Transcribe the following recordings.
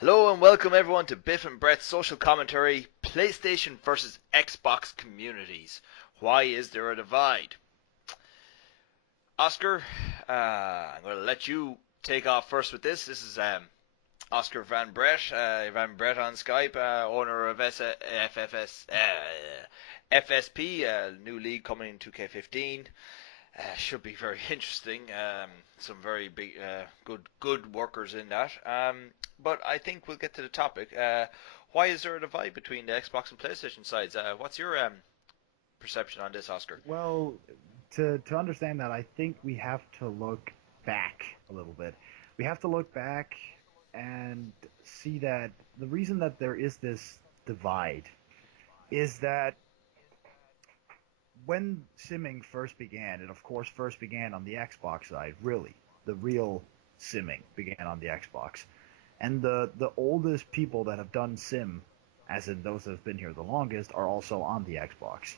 Hello and welcome everyone to Biff and Brett's social commentary, PlayStation versus Xbox communities. Why is there a divide? Oscar, I'm going to let you take off first with this. This is Oscar Van Brett, Van Brett on Skype, owner of FSP, new league coming in 2K15. Should be very interesting. Some very big, good workers in that. But I think we'll get to the topic. Why is there a divide between the Xbox and PlayStation sides? What's your perception on this, Oscar? Well, to understand that, I think we have to look back a little bit. We have to look back and see that the reason that there is this divide is that when simming first began, it of course first began on the Xbox side, really. The real simming began on the Xbox. And the oldest people that have done sim, as in those that have been here the longest, are also on the Xbox.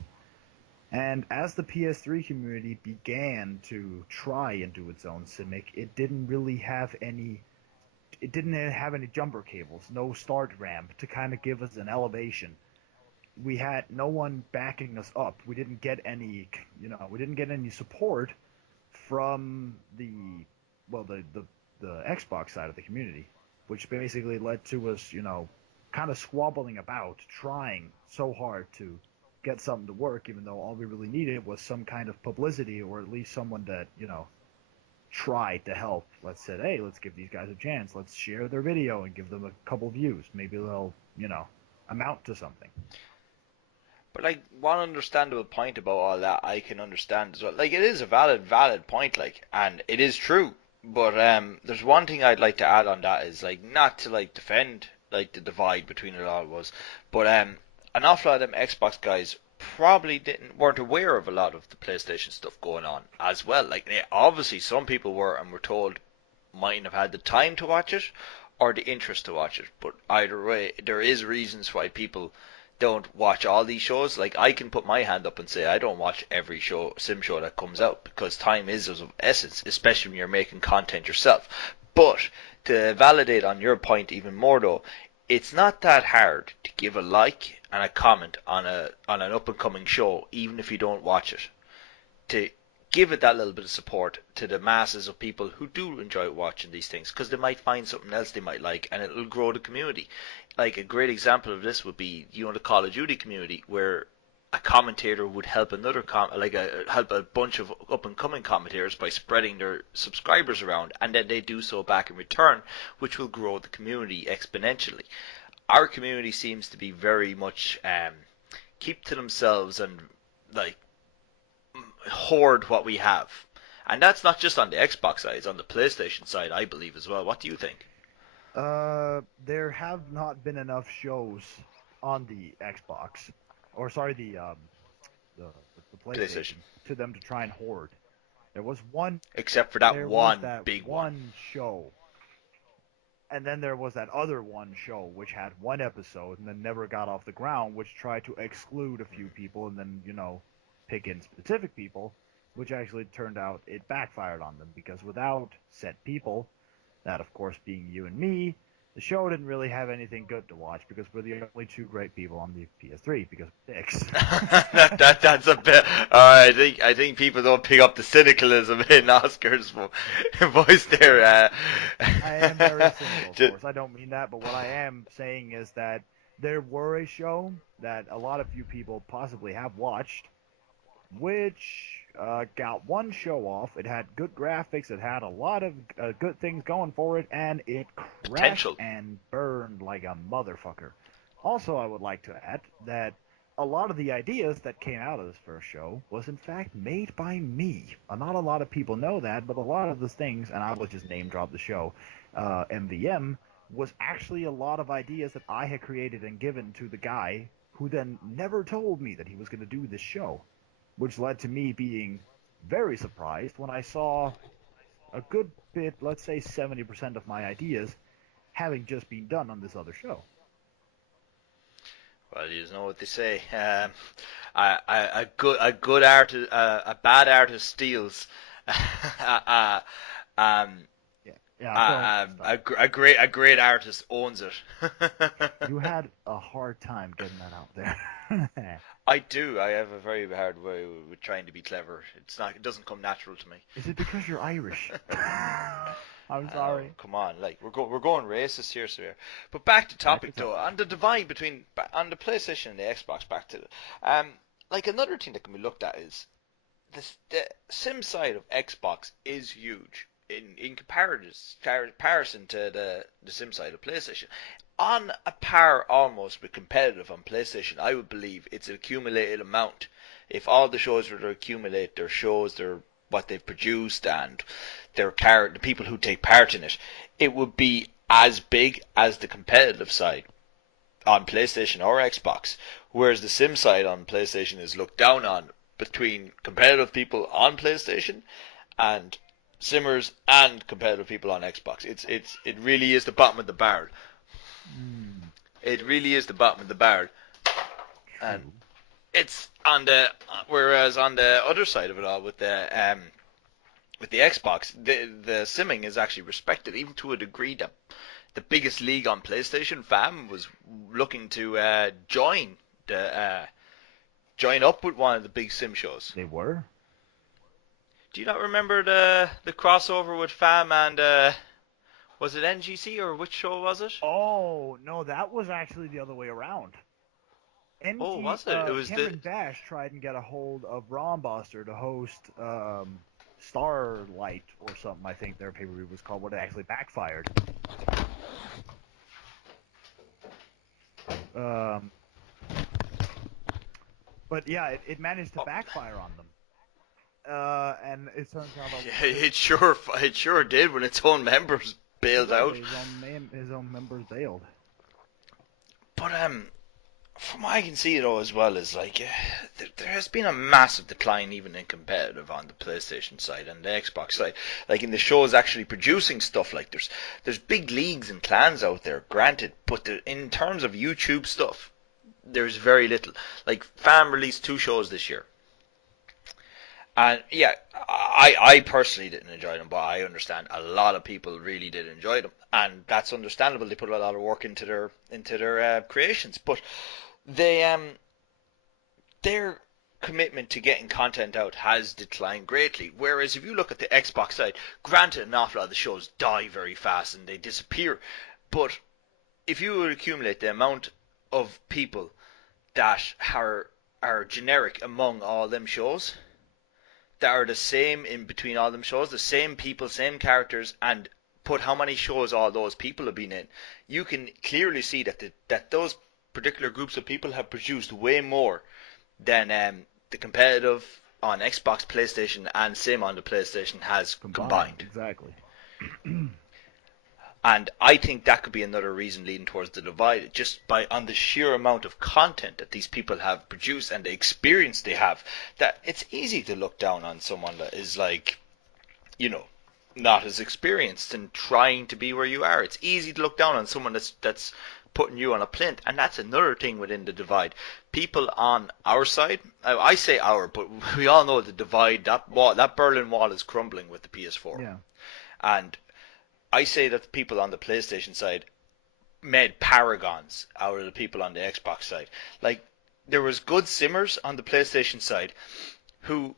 And as the PS3 community began to try and do its own Simic, it didn't have any jumper cables, no start ramp to kind of give us an elevation. We had no one backing us up. We didn't get any support from the Xbox side of the community, which basically led to us, kind of squabbling about, trying so hard to get something to work, even though all we really needed was some kind of publicity, or at least someone that, tried to help. Let's say, hey, let's give these guys a chance. Let's share their video and give them a couple views. Maybe they'll, amount to something. But like one understandable point about all that, I can understand as well. Like it is a valid point, like, and it is true. But there's one thing I'd like to add on that is like not to like defend like the divide between it all was, but an awful lot of them Xbox guys probably weren't aware of a lot of the PlayStation stuff going on as well. Like obviously some people were and were told mightn't have had the time to watch it or the interest to watch it. But either way, there is reasons why people don't watch all these shows. Like I can put my hand up and say I don't watch every sim show that comes out because time is of essence, especially when you're making content yourself. But to validate on your point even more though, it's not that hard to give a like and a comment on an up and coming show, even if you don't watch it. To give it that little bit of support to the masses of people who do enjoy watching these things, because they might find something else they might like, and it'll grow the community. Like a great example of this would be the Call of Duty community, where a commentator would help help a bunch of up and coming commentators by spreading their subscribers around, and then they do so back in return, which will grow the community exponentially. Our community seems to be very much keep to themselves and like hoard what we have, and that's not just on the Xbox side; it's on the PlayStation side, I believe as well. What do you think? There have not been enough shows on the Xbox, or sorry, the, the PlayStation, PlayStation, to them to try and hoard. There was one, except for that there was one that big one. one show, and then there was that other one show which had one episode and then never got off the ground, which tried to exclude a few people and then pick in specific people, which actually turned out it backfired on them because without set people, that of course being you and me, the show didn't really have anything good to watch because we're the only two great people on the PS3 because we're dicks. That's a bit. I think people don't pick up the cynicalism in Oscar's voice there. I am very cynical, of course. I don't mean that, but what I am saying is that there were a show that a lot of you people possibly have watched, which got one show off. It had good graphics. It had a lot of good things going for it, and it crashed Potential. and burned like a motherfucker. Also, I would like to add that a lot of the ideas that came out of this first show was in fact made by me. Not a lot of people know that, but a lot of the things, and I will just name drop the show, MVM, was actually a lot of ideas that I had created and given to the guy who then never told me that he was going to do this show, which led to me being very surprised when I saw a good bit, let's say 70% of my ideas, having just been done on this other show. Well, you know what they say. A good artist, a bad artist steals. um, Yeah, Yeah, don't stop. A great artist owns it. You had a hard time getting that out there. I do. I have a very hard way with trying to be clever. It's not. It doesn't come natural to me. Is it because you're Irish? I'm Oh, sorry. come on, like we're going racist here, sir. But back to Back topic to though, topic. on the divide between on the PlayStation and the Xbox. Back to like another thing that can be looked at is the sim side of Xbox is huge in comparison to the sim side of PlayStation. On a par almost with competitive on PlayStation, I would believe it's an accumulated amount. If all the shows were to accumulate their shows, their what they've produced and the people who take part in it, it would be as big as the competitive side on PlayStation or Xbox. Whereas the sim side on PlayStation is looked down on between competitive people on PlayStation and simmers and competitive people on Xbox. It really is the bottom of the barrel. Mm, It really is the bottom of the barrel, and true. it's on the whereas on the other side of it all with the Xbox, the simming is actually respected even to a degree that the biggest league on PlayStation, FAM, was looking to the join up with one of the big sim shows. They were? Do you not remember the crossover with FAM and was it NGC or which show was it? Oh, no, that was actually the other way around. Oh, was it? It was the Cameron Bash tried and get a hold of Rombuster to host Starlight or something, I think their pay-per-view was called, what it actually backfired. Um, but yeah, it managed to backfire on them. And it turns out yeah, it sure did when its own members bailed out. his own members bailed. But from what I can see though as well is like there has been a massive decline even in competitive on the PlayStation side and the Xbox side. Like in the shows actually producing stuff, like there's big leagues and clans out there, granted, but in terms of YouTube stuff, there's very little. Like FAM released 2 shows this year. And yeah, I personally didn't enjoy them, but I understand a lot of people really did enjoy them, and that's understandable. They put a lot of work into their creations, but they their commitment to getting content out has declined greatly. Whereas if you look at the Xbox side, granted, an awful lot of the shows die very fast and they disappear, but if you would accumulate the amount of people that are generic among all them shows that are the same in between all them shows, the same people, same characters, and put how many shows all those people have been in, you can clearly see that those particular groups of people have produced way more than the competitive on Xbox, PlayStation, and Sim on the PlayStation has combined. Exactly. And I think that could be another reason leading towards the divide, just by on the sheer amount of content that these people have produced and the experience they have. That it's easy to look down on someone that is like, you know, not as experienced and trying to be where you are. It's easy to look down on someone that's putting you on a plinth, and that's another thing within the divide. People on our side, I say our, but we all know the divide, that Berlin Wall is crumbling with the PS4. Yeah. And I say that the people on the PlayStation side made paragons out of the people on the Xbox side. Like, there was good simmers on the PlayStation side who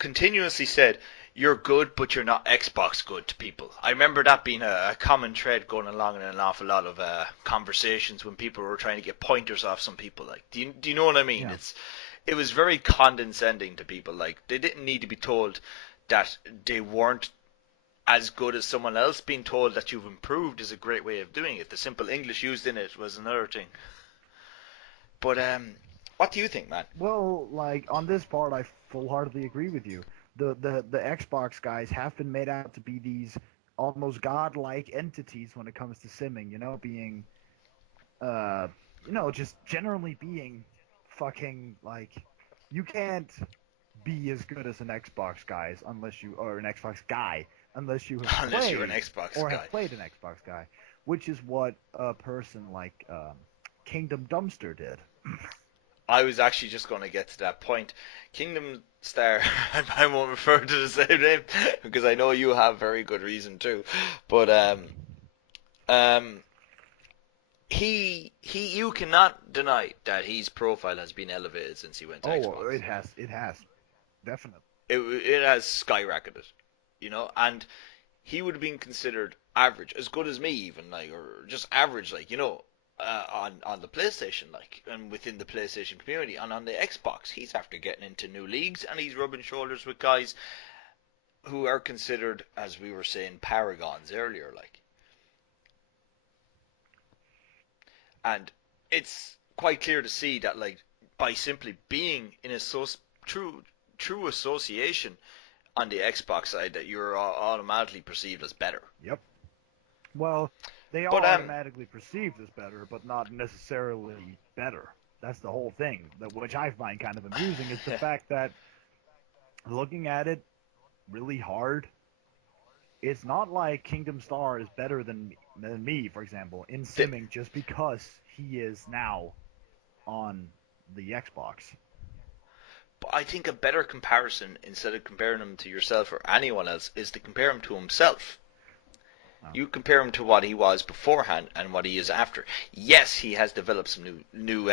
continuously said, "You're good, but you're not Xbox good" to people. I remember that being a common thread going along in an awful lot of conversations when people were trying to get pointers off some people. Like, do you know what I mean? Yeah. It was very condescending to people. Like, they didn't need to be told that they weren't as good as someone else. Being told that you've improved is a great way of doing it. The simple English used in it was another thing. But what do you think, man? Well, like on this part, I full-heartedly agree with you. The Xbox guys have been made out to be these almost godlike entities when it comes to simming. You know, being, just generally being fucking like, you can't be as good as an Xbox guy unless you have Unless played you're an Xbox or guy. have played an Xbox guy, which is what a person like Kingdom Dumpster did. I was actually just going to get to that point. Kingdom Star, and I won't refer to the same name because I know you have very good reason too. But um, you cannot deny that his profile has been elevated since he went to Oh, Xbox. it has, definitely. It has skyrocketed, and he would have been considered average, as good as me even, like, or just average, like, on the PlayStation, like, and within the PlayStation community, and on the Xbox, he's after getting into new leagues, and he's rubbing shoulders with guys who are considered, as we were saying, paragons earlier, like, and it's quite clear to see that, like, by simply being in a true true association on the Xbox side, that you're automatically perceived as better. Yep. Well, they But are automatically perceived as better, but not necessarily better. That's the whole thing. Which I find kind of amusing is the fact that looking at it really hard, it's not like Kingdom Star is better than me, for example, in simming just because he is now on the Xbox. But I think a better comparison, instead of comparing him to yourself or anyone else, is to compare him to himself. Oh. You compare him to what he was beforehand and what he is after. Yes, he has developed some new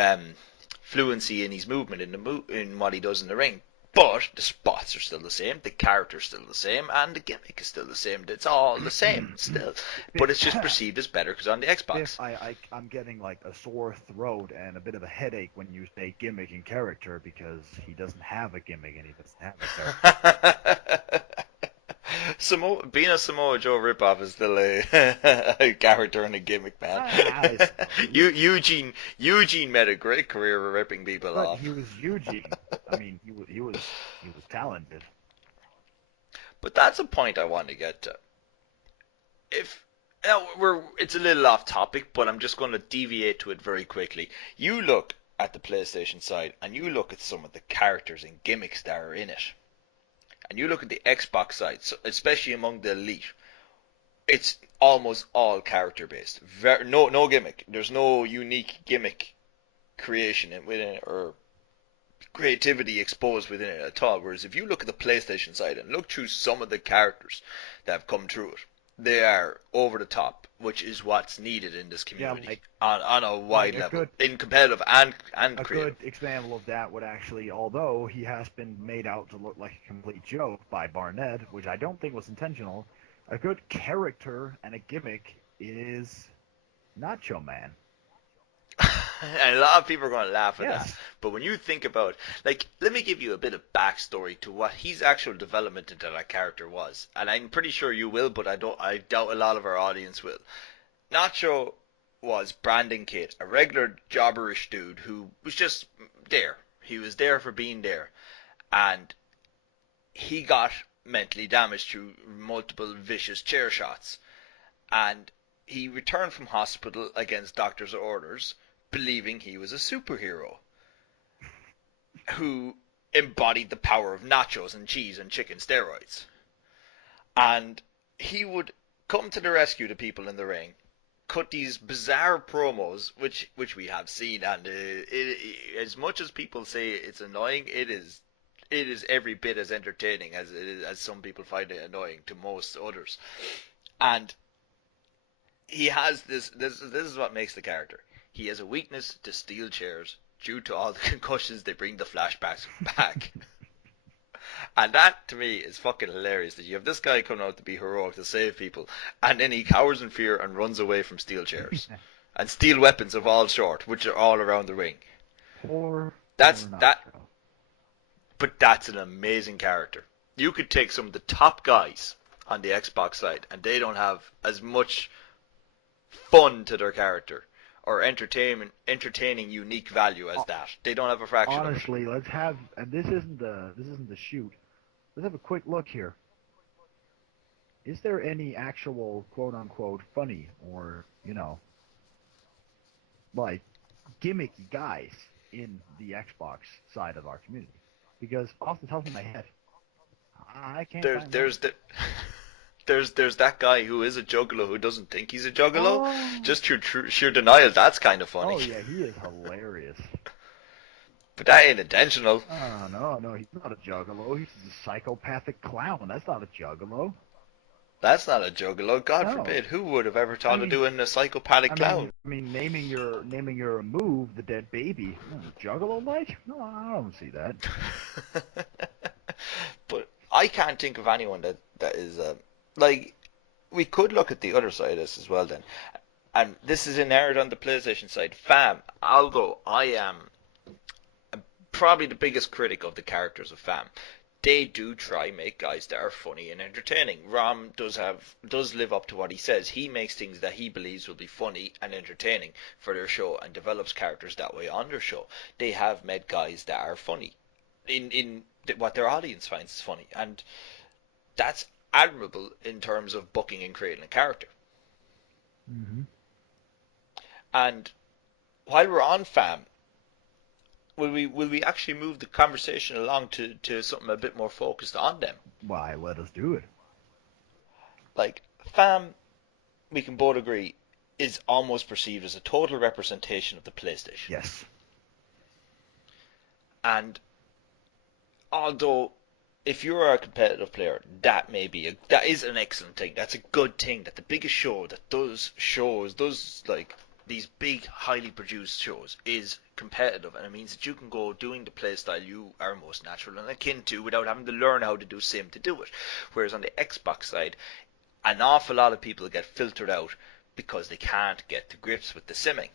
fluency in his movement in what he does in the ring. But the spots are still the same, the character's still the same, and the gimmick is still the same. It's all the same still. But it's just perceived as better because on the Xbox. Biff, I'm getting like a sore throat and a bit of a headache when you say gimmick and character because he doesn't have a gimmick and he doesn't have a character. Being a Samoa Joe ripoff is still a character and a gimmick, man. Eugene made a great career of ripping people but off. He was Eugene. I mean, he was talented. But that's a point I want to get to. If it's a little off topic, but I'm just going to deviate to it very quickly. You look at the PlayStation side, and you look at some of the characters and gimmicks that are in it. And you look at the Xbox side, especially among the elite, it's almost all character based. No gimmick. There's no unique gimmick creation within it or creativity exposed within it at all. Whereas if you look at the PlayStation side and look through some of the characters that have come through it, they are over the top, which is what's needed in this community on a wide level, in competitive and creative. A good example of that would actually, although he has been made out to look like a complete joke by Barnett, which I don't think was intentional, a good character and a gimmick is Nacho Man. And a lot of people are going to laugh at that. But when you think about, like, let me give you a bit of backstory to what his actual development into that character was. And I'm pretty sure you will, but I doubt a lot of our audience will. Nacho was Brandon Kate, a regular jobberish dude who was just there. He was there for being there. And he got mentally damaged through multiple vicious chair shots. And he returned from hospital against doctor's orders, believing he was a superhero who embodied the power of nachos and cheese and chicken steroids. And he would come to the rescue to people in the ring, cut these bizarre promos, which we have seen, and as much as people say it's annoying, it is every bit as entertaining as some people find it annoying to most others. And he has this is what makes the character. He has a weakness to steel chairs due to all the concussions they bring the flashbacks back. And that, to me, is fucking hilarious, that you have this guy coming out to be heroic, to save people, and then he cowers in fear and runs away from steel chairs. And steel weapons of all sort, which are all around the ring. But that's an amazing character. You could take some of the top guys on the Xbox side, and they don't have as much fun to their character or entertaining unique value as that. They don't have a fraction honestly, of it. Let's have, and this isn't the shoot. Let's have a quick look here. Is there any actual quote unquote funny or, like gimmicky guys in the Xbox side of our community? Because off the top of my head, I can't find There's that guy who is a juggalo who doesn't think he's a juggalo, just through sheer denial. That's kind of funny. Oh yeah, he is hilarious. But that ain't intentional. Oh, no, he's not a juggalo. He's a psychopathic clown. That's not a juggalo. That's not a juggalo. God No. forbid. Who would have ever I thought of mean, doing a psychopathic I mean, clown? I mean, naming your move the dead baby. Juggalo like? No, I don't see that. But I can't think of anyone that is like. We could look at the other side of this as well then, and this is inherited on the PlayStation side. Fam, although I am probably the biggest critic of the characters of Fam, they do try make guys that are funny and entertaining. Rom does live up to what he says. He makes things that he believes will be funny and entertaining for their show and develops characters that way on their show. They have made guys that are funny in what their audience finds funny, and that's admirable in terms of booking and creating a character. Mm-hmm. And while we're on Fam, will we actually move the conversation along to something a bit more focused on them? Why, let us do it. Like Fam, we can both agree, is almost perceived as a total representation of the PlayStation. Yes. And although if you're a competitive player, that is an excellent thing. That's a good thing that the biggest show that does like these big, highly produced shows is competitive, and it means that you can go doing the playstyle you are most natural and akin to without having to learn how to do sim to do it. Whereas on the Xbox side, an awful lot of people get filtered out because they can't get to grips with the simming.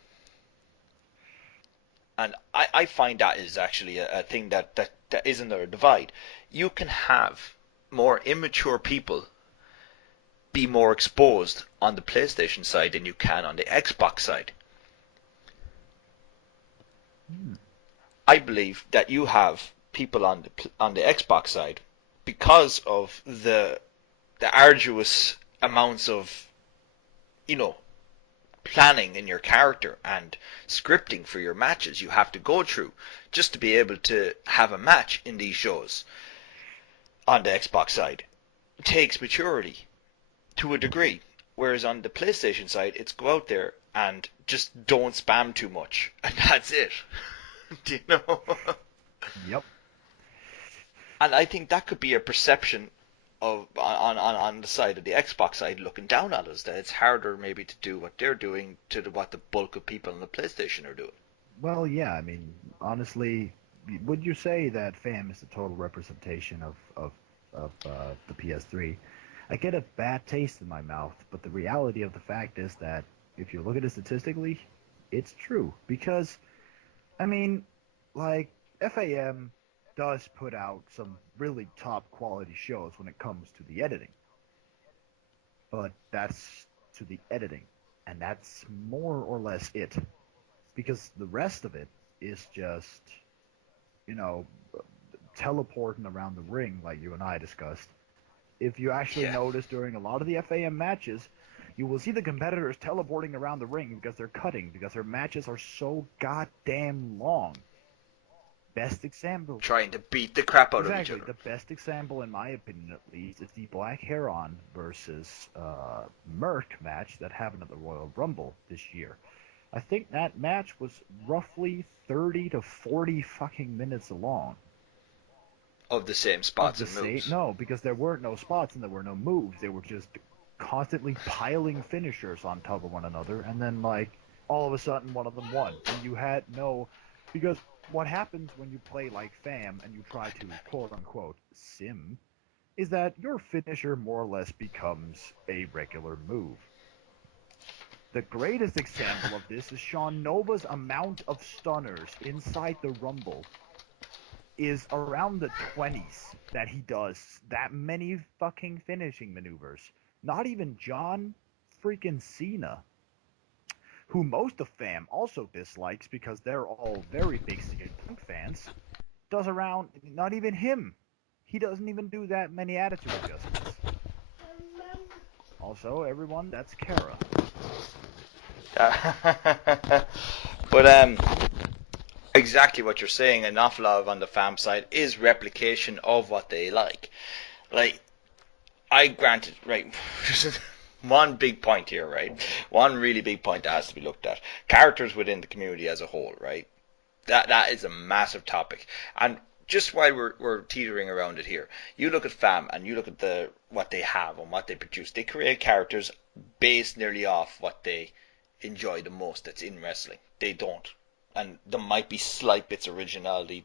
And I find that is actually a thing that is another divide. You can have more immature people be more exposed on the PlayStation side than you can on the Xbox side. I believe that you have people on the Xbox side because of the arduous amounts of planning in your character and scripting for your matches you have to go through just to be able to have a match in these shows on the Xbox side. It takes maturity to a degree, whereas on the PlayStation side it's go out there and just don't spam too much and that's it. Do you know? Yep. And I think that could be a perception of on the side of the Xbox side looking down at us, that it's harder maybe to do what they're doing to what the bulk of people on the PlayStation are doing. Well, yeah, I mean, honestly, would you say that FAM is the total representation of the PS3? I get a bad taste in my mouth, but the reality of the fact is that if you look at it statistically, it's true. Because, I mean, like, FAM does put out some really top quality shows when it comes to the editing. But that's to the editing. And that's more or less it. Because the rest of it is just, you know, teleporting around the ring like you and I discussed. If you actually notice during a lot of the FAM matches, you will see the competitors teleporting around the ring because they're cutting, because their matches are so goddamn long. Best example. Trying to beat the crap out of each other. Exactly. The best example, in my opinion at least, is the Black Heron versus Merc match that happened at the Royal Rumble this year. I think that match was roughly 30 to 40 fucking minutes long. Of the same spots and moves. No, because there weren't no spots and there were no moves. They were just constantly piling finishers on top of one another, and then, like, all of a sudden one of them won. And you had no... Because what happens when you play like FAM and you try to quote-unquote sim is that your finisher more or less becomes a regular move. The greatest example of this is Sean Nova's amount of stunners inside the Rumble is around the 20s that he does that many fucking finishing maneuvers. Not even John freaking Cena, who most of FAM also dislikes because they're all very big CM Punk fans, does around, not even him. He doesn't even do that many attitude adjustments. Also, everyone, that's Kara. But exactly what you're saying, an awful lot of on the FAM side is replication of what they like. Like, I granted, right, one big point here, right? One really big point that has to be looked at. Characters within the community as a whole, right? That is a massive topic. And just while we're teetering around it here, you look at FAM and you look at the what they have and what they produce. They create characters based nearly off what they enjoy the most that's in wrestling. They don't. And there might be slight bits of originality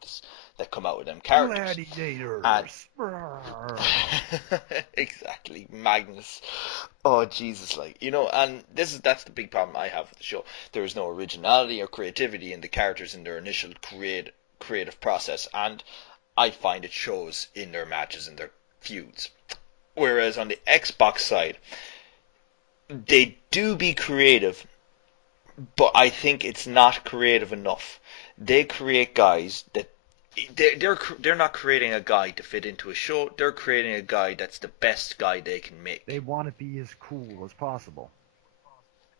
that come out of them characters. And Gladiators. exactly, Magnus. Oh Jesus, and that's the big problem I have with the show. There is no originality or creativity in the characters in their initial creative process, and I find it shows in their matches and their feuds. Whereas on the Xbox side, they do be creative, but I think it's not creative enough. They create guys that they're not creating a guy to fit into a show. They're creating a guy that's the best guy they can make. They want to be as cool as possible.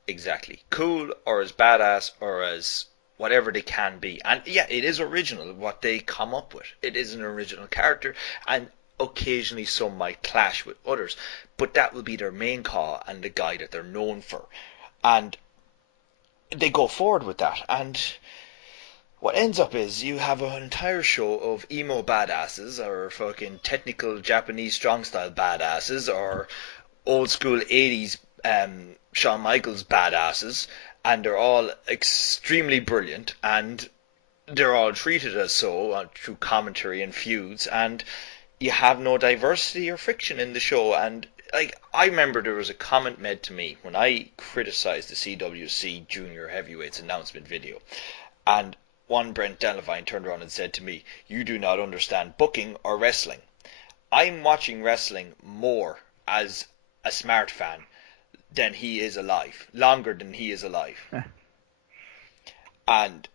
Exactly, cool or as badass or as whatever they can be. And yeah, it is original what they come up with. It is an original character, and occasionally some might clash with others, but that will be their main call and the guy that they're known for. And they go forward with that, and what ends up is you have an entire show of emo badasses, or fucking technical Japanese strong style badasses, or old school 80s Shawn Michaels badasses, and they're all extremely brilliant, and they're all treated as so through commentary and feuds, and you have no diversity or friction in the show. And I remember there was a comment made to me when I criticized the CWC Junior Heavyweights announcement video, and one Brent Delevine turned around and said to me, "You do not understand booking or wrestling." I'm watching wrestling more as a smart fan than he is alive, longer than he is alive. And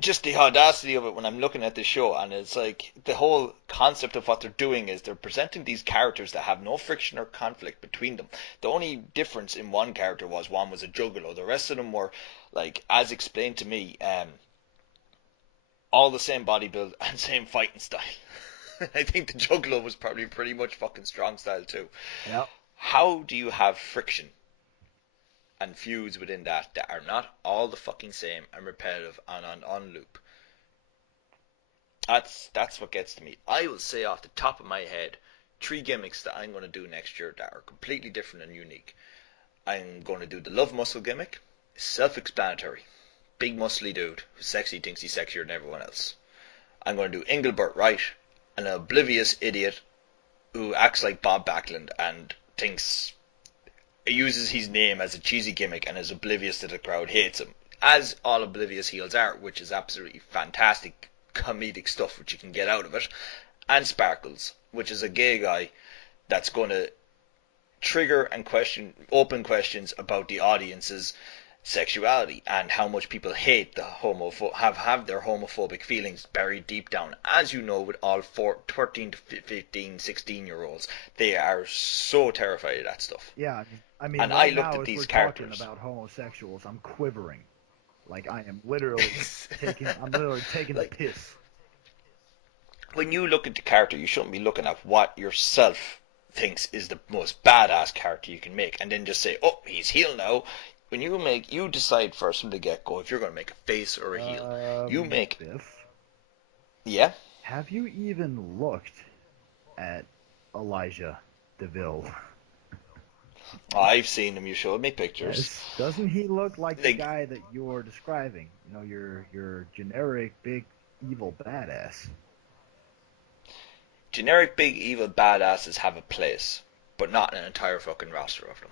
just the audacity of it when I'm looking at the show, and it's like the whole concept of what they're doing is they're presenting these characters that have no friction or conflict between them. The only difference in one character was one was a juggalo. The rest of them were, as explained to me, all the same body build and same fighting style. I think the juggalo was probably pretty much fucking strong style too. Yep. How do you have friction and feuds within that are not all the fucking same and repetitive and on loop? That's what gets to me. I will say off the top of my head 3 gimmicks that I'm going to do next year that are completely different and unique. I'm going to do the love muscle gimmick. Self-explanatory. Big muscly dude who's sexy, thinks he's sexier than everyone else. I'm going to do Engelbert Wright, an oblivious idiot who acts like Bob Backlund and uses his name as a cheesy gimmick and is oblivious that the crowd hates him, as all oblivious heels are, which is absolutely fantastic comedic stuff which you can get out of it. And Sparkles, which is a gay guy that's going to trigger and open questions about the audience's sexuality and how much people hate the have their homophobic feelings buried deep down. As you know, with all 13 to 15, 16-year-olds, they are so terrified of that stuff. Yeah, I mean, and right I looked now, at these as we're characters talking about homosexuals, I'm quivering. Like I am literally taking the piss. When you look at the character, you shouldn't be looking at what yourself thinks is the most badass character you can make, and then just say, "Oh, he's heel now." When you decide first from the get-go if you're going to make a face or a heel. You make... Biff, yeah? have you even looked at Elijah DeVille? I've seen him. You showed me pictures. Yes. Doesn't he look like the guy that you're describing? You know, your generic big evil badass. Generic big evil badasses have a place, but not an entire fucking roster of them.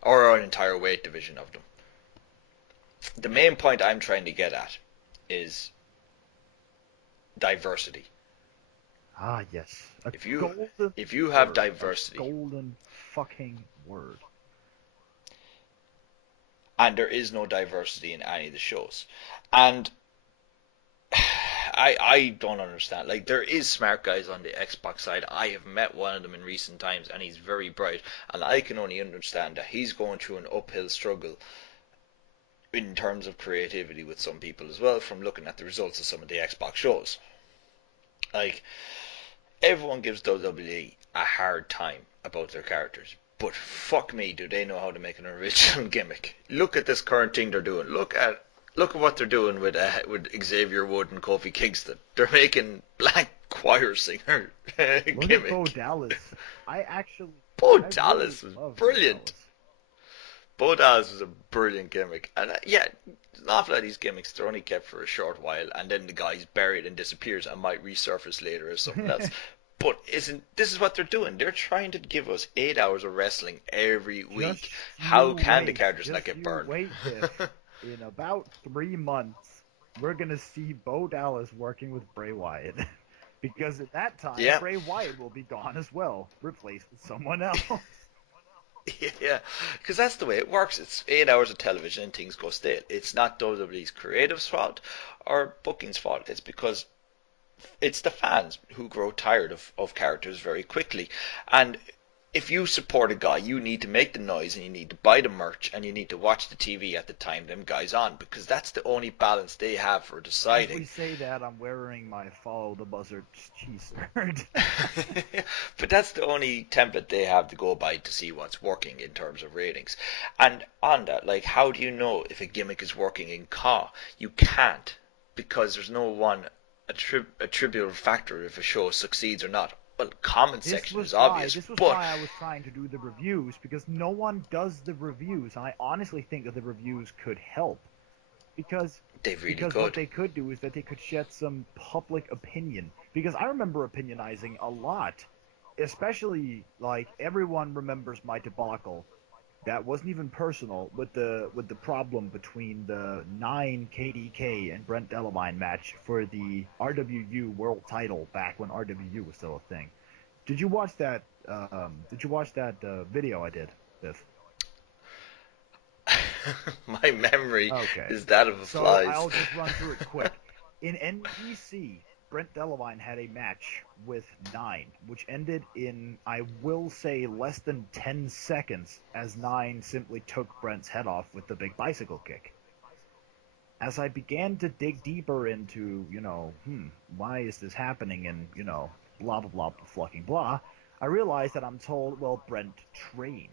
Or an entire weight division of them. The main point I'm trying to get at is diversity. Ah, yes. If you have diversity, golden fucking word. And there is no diversity in any of the shows, and I don't understand. There is smart guys on the Xbox side. I have met one of them in recent times, and he's very bright. And I can only understand that he's going through an uphill struggle in terms of creativity with some people as well, from looking at the results of some of the Xbox shows. Everyone gives WWE a hard time about their characters, but fuck me, do they know how to make an original gimmick. Look at this current thing they're doing. Look at look at what they're doing with Xavier Wood and Kofi Kingston. They're making black choir singer Look at Bo gimmick. Dallas. I actually, Bo I really Dallas was love Bo brilliant. Dallas. Bo Dallas was a brilliant gimmick, and yeah, an awful lot of these gimmicks they're only kept for a short while, and then the guy's buried and disappears and might resurface later as something else. But isn't this is what they're doing? They're trying to give us 8 hours of wrestling every Just week. How you can the wait. characters not Just get you burned? wait, Biff. In about 3 months, we're gonna see Bo Dallas working with Bray Wyatt. Because at that time, Yeah, Bray Wyatt will be gone as well, replaced with someone else. yeah, because that's the way it works. It's 8 hours of television and things go stale. It's not WWE's creative's fault or booking's fault. It's because it's the fans who grow tired of characters very quickly. And if you support a guy, you need to make the noise and you need to buy the merch and you need to watch the TV at the time them guys on because that's the only balance they have for As we deciding. say that, I'm wearing my Follow the Buzzard cheese shirt. But that's the only template they have to go by to see what's working in terms of ratings. And on that, like, how do you know if a gimmick is working in Caw? You can't because there's no one attributable factor if a show succeeds or not. Well, comment section is obvious, This was but why I was trying to do the reviews, because no one does the reviews. And I honestly think that the reviews could help. Because they really because what could. they could do is that they could shed some public opinion. Because I remember opinionizing a lot, especially like everyone remembers my debacle. That wasn't even personal with the problem between the 9 KDK and Brent Delavine match for the RWU World Title back when RWU was still a thing. Did you watch that? Did you watch that video I did, Biff? My memory Okay. is that of a So fly's. I'll just run through it quick. In NEC, Brent Delavine had a match with Nine, which ended in, I will say, less than 10 seconds, as Nine simply took Brent's head off with the big bicycle kick. As I began to dig deeper into, why is this happening, and, blah, blah, blah, fucking blah, I realized that I'm told, well, Brent trained.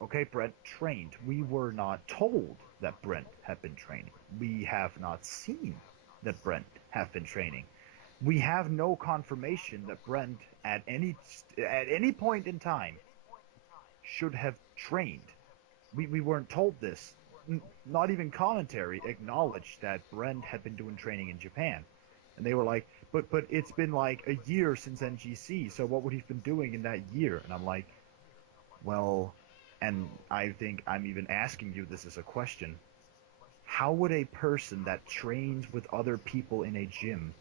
Okay, Brent trained. We were not told that Brent had been training. We have not seen that Brent have been training. We have no confirmation that Brent at any point in time should have trained. We weren't told this. Not even commentary acknowledged that Brent had been doing training in Japan. And they were like, but it's been like a year since NGC, so what would he have been doing in that year? And I'm like, well, and I think I'm even asking you this as a question. How would a person that trains with other people in a gym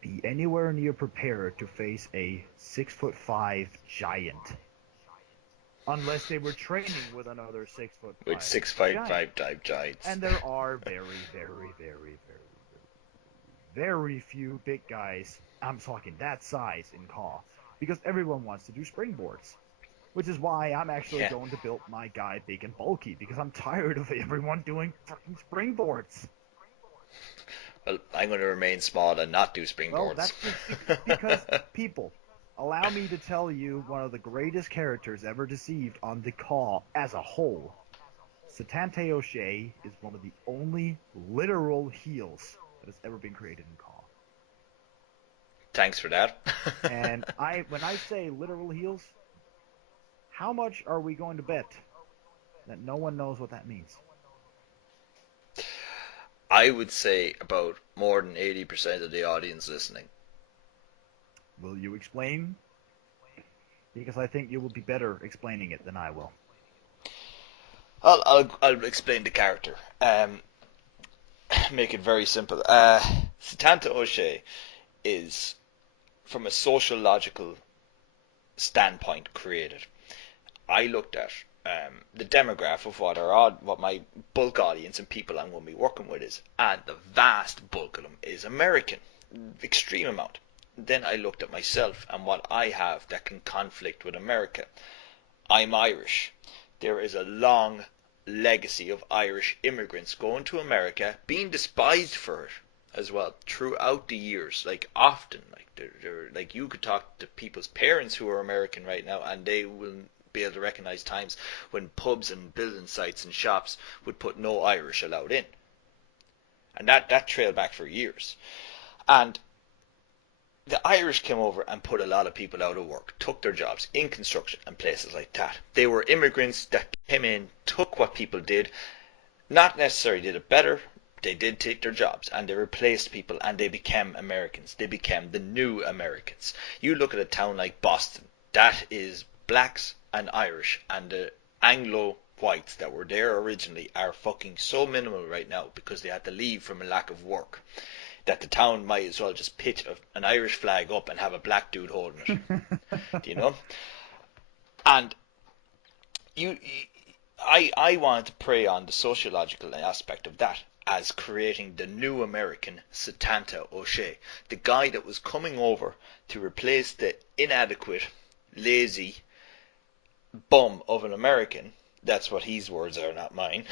be anywhere near prepared to face a 6'5" giant? Unless they were training with another 6'5" With giant. 6'5" type giants. And there are very, very, very, very, very few big guys, I'm talking that size, in Caw. Because everyone wants to do springboards. Which is why I'm actually going to build my guy big and bulky, because I'm tired of everyone doing fucking springboards. Well, I'm going to remain small and not do Well, springboards. that's just because, people, allow me to tell you one of the greatest characters ever deceived on the Caw as a whole. Satante O'Shea is one of the only literal heels that has ever been created in Caw. Thanks for that. And when I say literal heels, how much are we going to bet that no one knows what that means? I would say about more than 80% of the audience listening. Will you explain? Because I think you will be better explaining it than I will. I'll explain the character. Make it very simple. Satanta O'Shea is, from a social logical standpoint, created. I looked at the demographic of what my bulk audience and people I'm going to be working with is, and the vast bulk of them is American, extreme amount. Then I looked at myself and what I have that can conflict with America. I'm Irish. There is a long legacy of Irish immigrants going to America, being despised for it as well throughout the years. Like often, like they're like, you could talk to people's parents who are American right now, and they will be able to recognise times when pubs and building sites and shops would put no Irish allowed in. And that trailed back for years. And the Irish came over and put a lot of people out of work, took their jobs in construction and places like that. They were immigrants that came in, took what people did, not necessarily did it better. They did take their jobs and they replaced people and they became Americans. They became the new Americans. You look at a town like Boston, that is blacks and Irish, and the Anglo whites that were there originally are fucking so minimal right now because they had to leave from a lack of work, that the town might as well just pitch an Irish flag up and have a black dude holding it. Do you know? And I wanted to prey on the sociological aspect of that as creating the new American Satanta O'Shea, the guy that was coming over to replace the inadequate, lazy bum of an American. That's what his words are, not mine.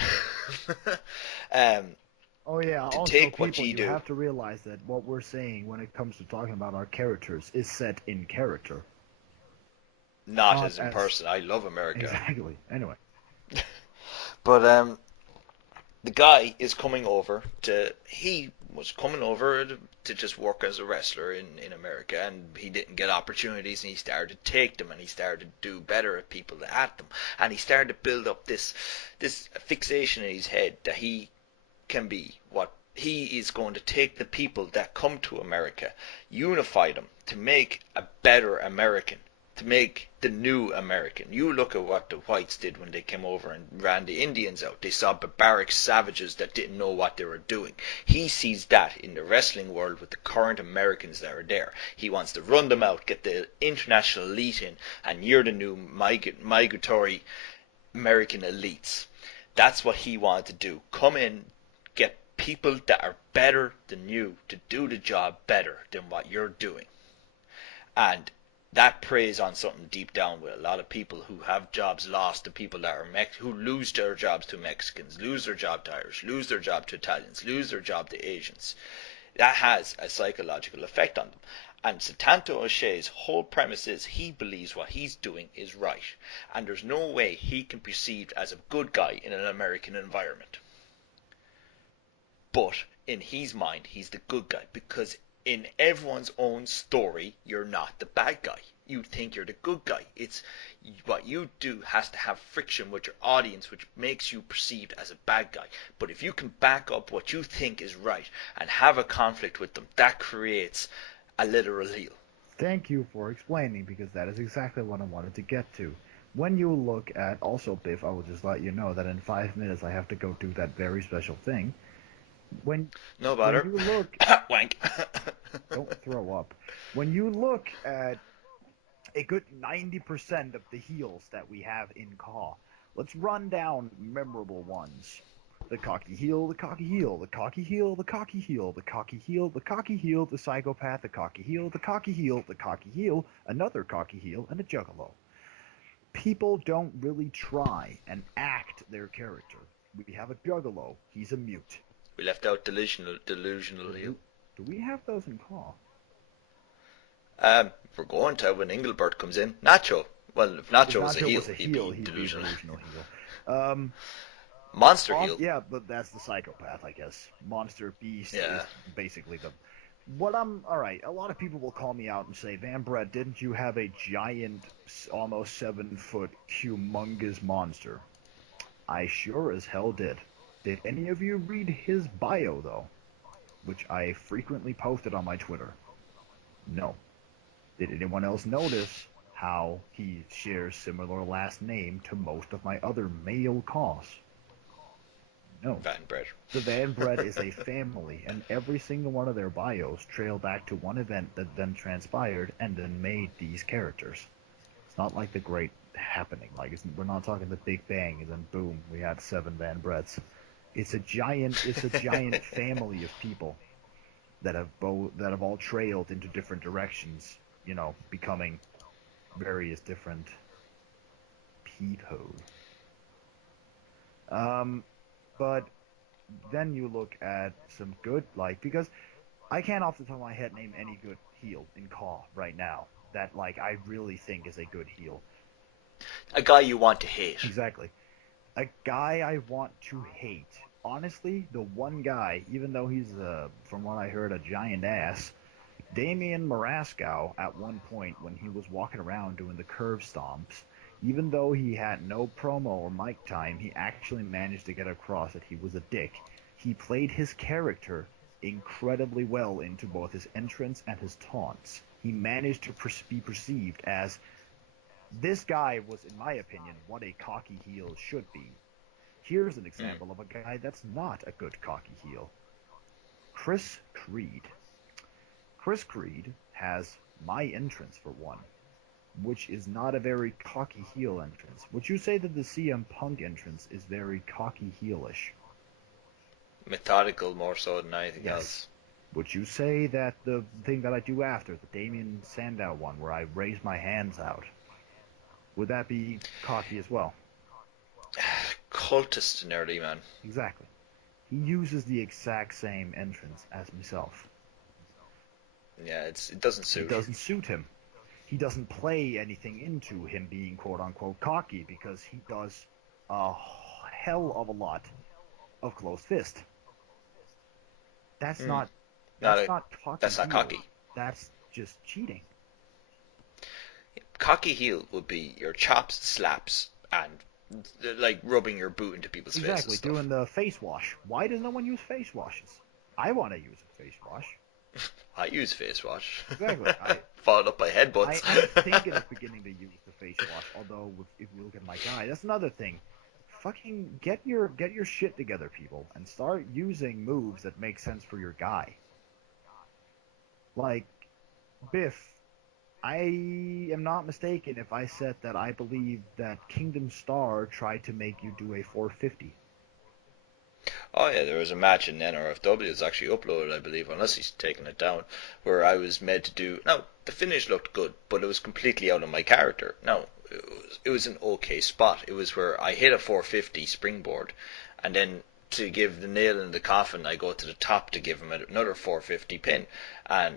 Oh yeah, to also take people, what ye you do. have to realize that what we're saying when it comes to talking about our characters is set in character. Not Not as in as person. I love America. exactly. Anyway, But the guy is coming over to. He was coming over to just work as a wrestler in America, and he didn't get opportunities, and he started to take them, and he started to do better at people at them, and he started to build up this fixation in his head that he can be what he is going to take the people that come to America, unify them to make a better American, to make the new American. You look at what the whites did when they came over and ran the Indians out. They saw barbaric savages that didn't know what they were doing. He sees that in the wrestling world with the current Americans that are there. He wants to run them out, get the international elite in, and you're the new migratory American elites. That's what he wanted to do. Come in, get people that are better than you to do the job better than what you're doing. And that preys on something deep down with a lot of people who have jobs lost to people that are who lose their jobs to Mexicans, lose their job to Irish, lose their job to Italians, lose their job to Asians. That has a psychological effect on them. And Satanta O'Shea's whole premise is he believes what he's doing is right, and there's no way he can be perceived as a good guy in an American environment. But in his mind, he's the good guy, because in everyone's own story, you're not the bad guy. You think you're the good guy. It's what you do has to have friction with your audience, which makes you perceived as a bad guy. But if you can back up what you think is right and have a conflict with them, that creates a literal heel. thank you for explaining, because that is exactly what I wanted to get to. When you look at, also Biff, I will just let you know that in 5 minutes I have to go do that very special thing. When No when bother. you look, Wank. don't throw up. When you look at a good 90% of the heels that we have in Caw, let's run down memorable ones. The cocky heel, the cocky heel, the cocky heel, the cocky heel, the cocky heel, the cocky heel, the psychopath, the cocky heel, the cocky heel, the cocky heel, another cocky heel, and a juggalo. People don't really try and act their character. We have a juggalo, he's a mute. We left out delusional heel. Do we have those in Caw? We're going to when Engelbert comes in. Nacho. Well, if Nacho was a heel, he'd be delusional. Heel. Monster heel. Yeah, but that's the psychopath, I guess. Monster Beast Yeah. is basically the. Alright, a lot of people will call me out and say, Van Brett, didn't you have a giant, almost 7-foot, humongous monster? I sure as hell did. Did any of you read his bio, though? Which I frequently posted on my Twitter. No. Did anyone else notice how he shares similar last name to most of my other male Caws? No. Van Brett. The Van Brett is a family, and every single one of their bios trail back to one event that then transpired and then made these characters. It's not like the Great Happening. We're not talking the Big Bang, and then boom, we had 7 Van Bretts. It's a giant family of people that have all trailed into different directions, becoming various different people. But then you look at some good, because I can't off the top of my head name any good heel in Caw right now that I really think is a good heel. A guy you want to hate. Exactly. A guy I want to hate. Honestly, the one guy, even though he's, from what I heard, a giant ass, Damian Marasco, at one point when he was walking around doing the curve stomps, even though he had no promo or mic time, he actually managed to get across that he was a dick. He played his character incredibly well into both his entrance and his taunts. He managed to be perceived as this guy was, in my opinion, what a cocky heel should be. Here's an Mm. example of a guy that's not a good cocky heel. Chris Creed. Chris Creed has my entrance for one, which is not a very cocky heel entrance. Would you say that the CM Punk entrance is very cocky heelish? Methodical more so than anything Yes. else. Would you say that the thing that I do after, the Damien Sandow one, where I raise my hands out, would that be cocky as well? Cultist nerdy, man. Exactly. He uses the exact same entrance as himself. Yeah, it doesn't suit. It doesn't suit him. He doesn't play anything into him being quote-unquote cocky because he does a hell of a lot of closed fist. That's not cocky. That's not cocky. That's just cheating. Cocky heel would be your chops, slaps, and like rubbing your boot into people's faces. Exactly, doing the face wash. Why does no one use face washes? I want to use a face wash. I use face wash. Exactly. Followed up by headbutts. I'm thinking of beginning to use the face wash, although if you look at my guy, that's another thing. Fucking get your shit together, people, and start using moves that make sense for your guy. Like, Biff, I am not mistaken if I said that I believe that Kingdom Star tried to make you do a 450. Oh yeah, there was a match in NRFW that's actually uploaded, I believe, unless he's taken it down, where I was made to do. Now the finish looked good, but it was completely out of my character. Now it was an okay spot. It was where I hit a 450 springboard, and then to give the nail in the coffin, I go to the top to give him another 450 pin, and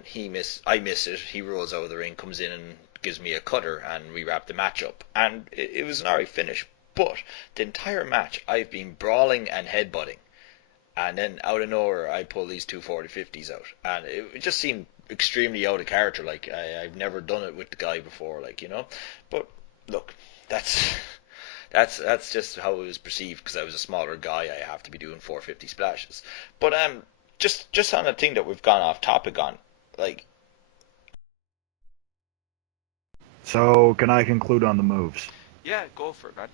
I miss it. He rolls out of the ring, comes in and gives me a cutter, and we wrap the match up. And it was an alright finish. But the entire match, I've been brawling and headbutting. And then out of nowhere, I pull these two 40-50s out. And it just seemed extremely out of character. Like, I've never done it with the guy before, like, you know. But, look, that's just how it was perceived, because I was a smaller guy. I have to be doing 450 splashes. But, just on a thing that we've gone off topic on, like... So, can I conclude on the moves? Yeah, go for it, man.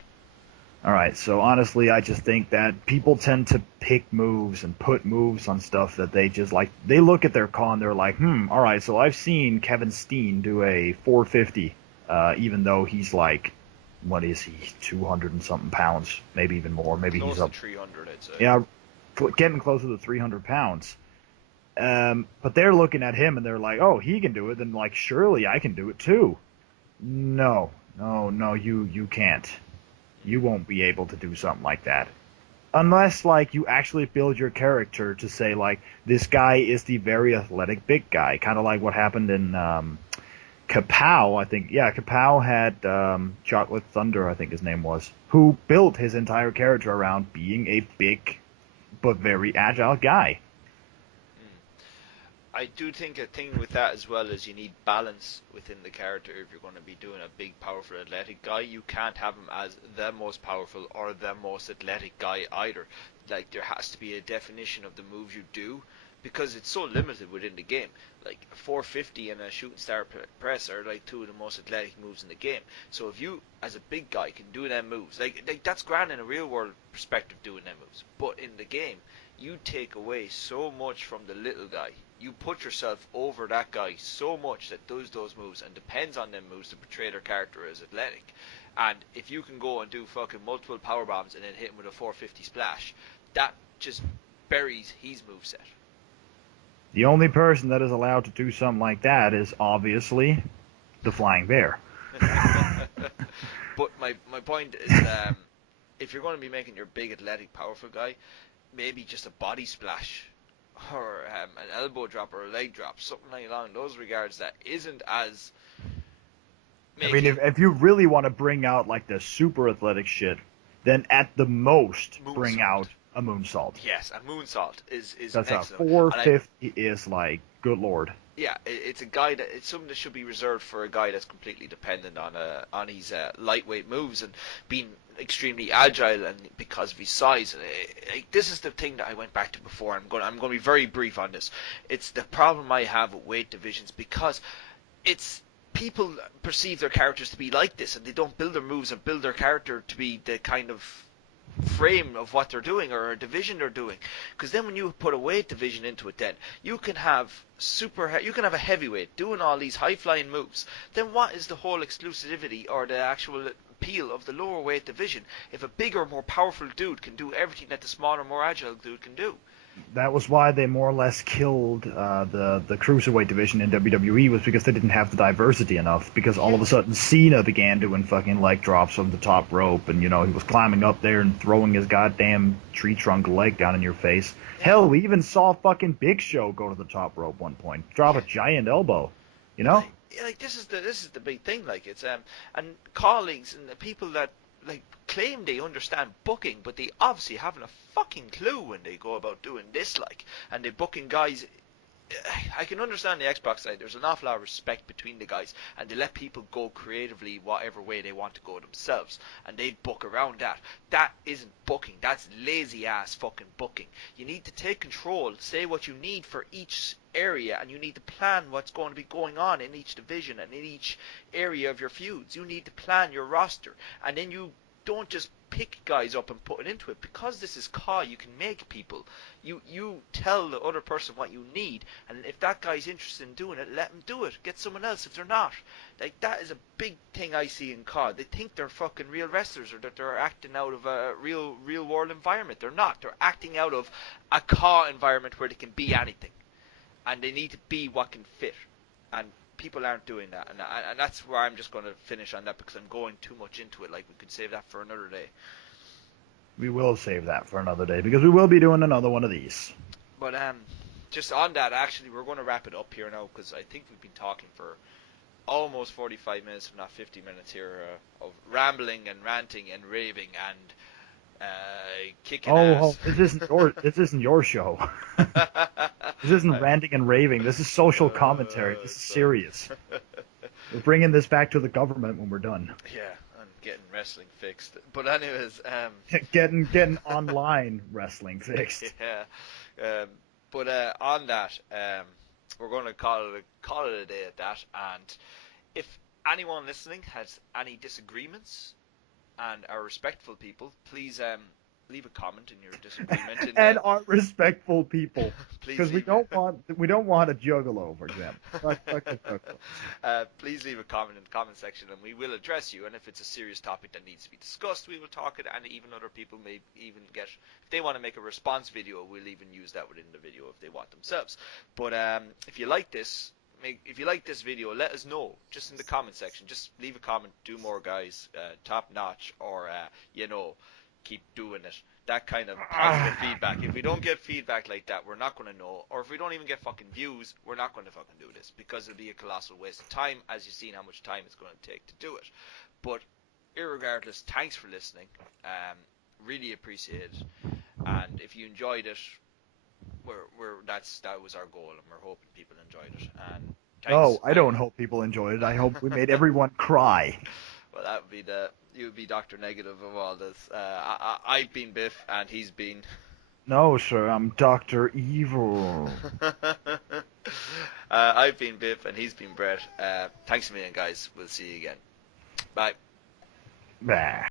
Alright, so honestly, I just think that people tend to pick moves and put moves on stuff that they just like. They look at their con, they're like, alright, so I've seen Kevin Steen do a 450, even though he's like, what is he, 200 and something pounds, maybe even more, maybe Close he's up. to 300, I'd say. Yeah, getting closer to 300 pounds. But they're looking at him and they're like, oh, he can do it, then like, surely I can do it too. No, you can't. You won't be able to do something like that. Unless, like, you actually build your character to say, like, this guy is the very athletic big guy. Kind of like what happened in Kapow, I think. Yeah, Kapow had Chocolate Thunder, I think his name was, who built his entire character around being a big but very agile guy. I do think a thing with that as well is you need balance within the character. If you're going to be doing a big, powerful, athletic guy, you can't have him as the most powerful or the most athletic guy either. Like, there has to be a definition of the moves you do, because it's so limited within the game. Like, a 450 and a shooting star press are like two of the most athletic moves in the game. So if you, as a big guy, can do them moves, like that's grand in a real world perspective, doing them moves. But in the game, you take away so much from the little guy. You put yourself over that guy so much that does those moves and depends on them moves to portray their character as athletic. And if you can go and do fucking multiple power bombs and then hit him with a 450 splash, that just buries his moveset. The only person that is allowed to do something like that is obviously the Flying Bear. But my point is, if you're going to be making your big athletic powerful guy, maybe just a body splash or an elbow drop or a leg drop, something along those regards that isn't as I mean, if you really want to bring out like the super athletic shit, then at the most bring moonsault. out a moonsault. Yes, a moonsault is That's a excellent. And 450 is like, good lord. yeah, it's a guy that it's something that should be reserved for a guy that's completely dependent on his lightweight moves and being extremely agile and because of his size. This is the thing that I went back to before. I'm going to be very brief on this. It's the problem I have with weight divisions because it's people perceive their characters to be like this and they don't build their moves and build their character to be the kind of frame of what they're doing or a division they're doing, because then when you put a weight division into it, then you can have you can have a heavyweight doing all these high flying moves. Then what is the whole exclusivity or the actual appeal of the lower weight division if a bigger, more powerful dude can do everything that the smaller, more agile dude can do? That was why they more or less killed the cruiserweight division in WWE, was because they didn't have the diversity enough. Because all of a sudden Cena began doing fucking leg drops from the top rope, and he was climbing up there and throwing his goddamn tree trunk leg down in your face. Hell, we even saw fucking Big Show go to the top rope one point, drop a giant elbow. Like this is the big thing. Like it's and colleagues and the people that like claim they understand booking, but they obviously haven't a fucking clue when they go about doing this. Like, and they're booking guys. I can understand the Xbox side. There's an awful lot of respect between the guys, and they let people go creatively whatever way they want to go themselves, and they book around that. That isn't booking. That's lazy ass fucking booking. You need to take control, say what you need for each area, and you need to plan what's going to be going on in each division and in each area of your feuds. You need to plan your roster, and then you don't just pick guys up and put it into it. Because this is COD, you can make people. You tell the other person what you need, and if that guy's interested in doing it, let him do it. Get someone else if they're not. Like, that is a big thing I see in COD. They think they're fucking real wrestlers, or that they're acting out of a real world environment. They're not. They're acting out of a COD environment where they can be anything, and they need to be what can fit. And people aren't doing that, and that's where I'm just going to finish on that, because I'm going too much into it. Like, we could save that for another day. We will save that for another day, because we will be doing another one of these. But just on that, actually, we're going to wrap it up here now, because I think we've been talking for almost 45 minutes, if not 50 minutes here, of rambling and ranting and raving and kicking ass. This isn't your show. This isn't ranting and raving. This is social commentary. This is serious. We're bringing this back to the government when we're done. Yeah, and getting wrestling fixed. But anyways, getting online wrestling fixed. Yeah. But on that, we're going to call it a day at that. And if anyone listening has any disagreements and are respectful people, please leave a comment in your disagreement. And are respectful people, because we don't want a juggalo, for example. Please leave a comment in the comment section, and we will address you. And if it's a serious topic that needs to be discussed, we will talk it. And even other people may even get, if they want to make a response video, we'll even use that within the video if they want themselves. But if you like this. If you like this video, let us know just in the comment section. Just leave a comment. Do more, guys. Top notch, or keep doing it. That kind of positive feedback. If we don't get feedback like that, we're not going to know. Or if we don't even get fucking views, we're not going to fucking do this, because it'll be a colossal waste of time, as you've seen how much time it's going to take to do it. But irregardless, thanks for listening. Really appreciate it. And if you enjoyed it, that was our goal, and we're hoping people enjoyed it. And thanks. I don't hope people enjoyed it. I hope we made everyone cry. Well, that would be you would be Dr. Negative of all this. I've been Biff, and he's been. No, sir, I'm Dr. Evil. I've been Biff, and he's been Brett. Thanks a million, guys. We'll see you again. Bye. Bah.